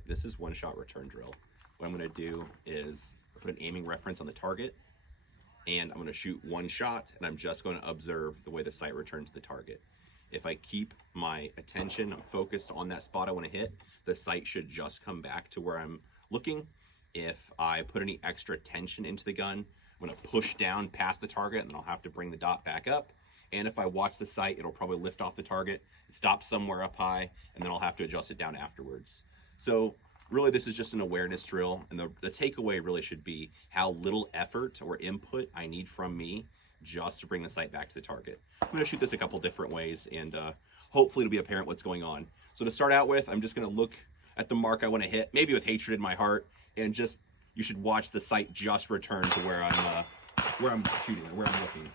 right, this is one shot return drill. What I'm gonna do is put an aiming reference on the target, and I'm gonna shoot one shot, and I'm just gonna observe the way the sight returns the target. If I keep my attention, I'm focused on that spot I wanna hit, the sight should just come back to where I'm looking. If I put any extra tension into the gun, I'm gonna push down past the target, and then I'll have to bring the dot back up. And if I watch the sight, it'll probably lift off the target, stop somewhere up high, and then I'll have to adjust it down afterwards. So really, this is just an awareness drill, and the takeaway really should be how little effort or input I need from me just to bring the sight back to the target. I'm gonna shoot this a couple different ways, and hopefully it'll be apparent what's going on. So to start out with, I'm just gonna look at the mark I wanna hit, maybe with hatred in my heart, and just, you should watch the sight just return to where I'm shooting, or where I'm looking.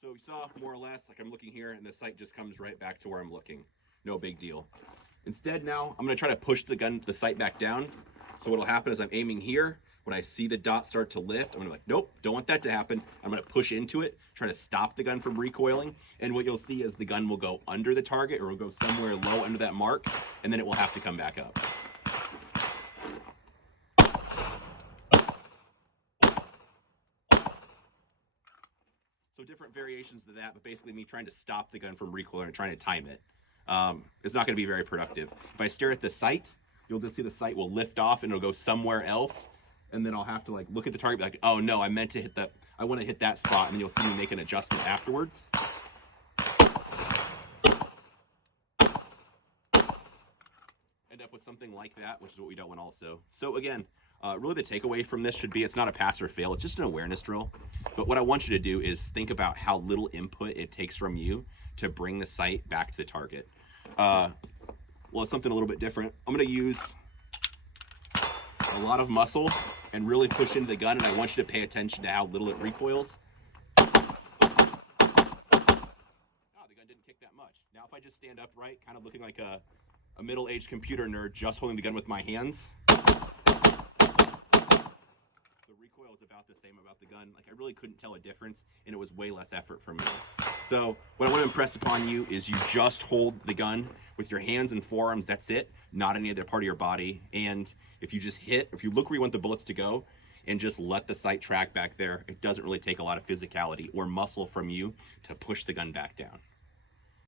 So we saw more or less, like I'm looking here, and the sight just comes right back to where I'm looking. No big deal. Instead now, I'm gonna try to push the sight back down. So what'll happen is I'm aiming here. When I see the dot start to lift, I'm gonna be like, nope, don't want that to happen. I'm gonna push into it, try to stop the gun from recoiling. And what you'll see is the gun will go under the target, or will go somewhere low under that mark, and then it will have to come back up. So different variations to that, but basically me trying to stop the gun from recoiling and trying to time it. It's not gonna be very productive. If I stare at the sight, you'll just see the sight will lift off and it'll go somewhere else. And then I'll have to like look at the target, be like, oh no, I meant to hit that, I want to hit that spot, and then you'll see me make an adjustment afterwards. End up with something like that, which is what we don't want also. So again, really the takeaway from this should be, it's not a pass or fail, it's just an awareness drill. But what I want you to do is think about how little input it takes from you to bring the sight back to the target. Well, it's something a little bit different. I'm gonna use a lot of muscle and really push into the gun, and I want you to pay attention to how little it recoils. Oh, the gun didn't kick that much. Now if I just stand upright, kind of looking like a middle-aged computer nerd, just holding the gun with my hands, the recoil is about the same about the gun. Like, I really couldn't tell a difference, and it was way less effort from me. So what I want to impress upon you is you just hold the gun with your hands and forearms, that's it, not any other part of your body. And if you just hit, if you look where you want the bullets to go and just let the sight track back there, it doesn't really take a lot of physicality or muscle from you to push the gun back down.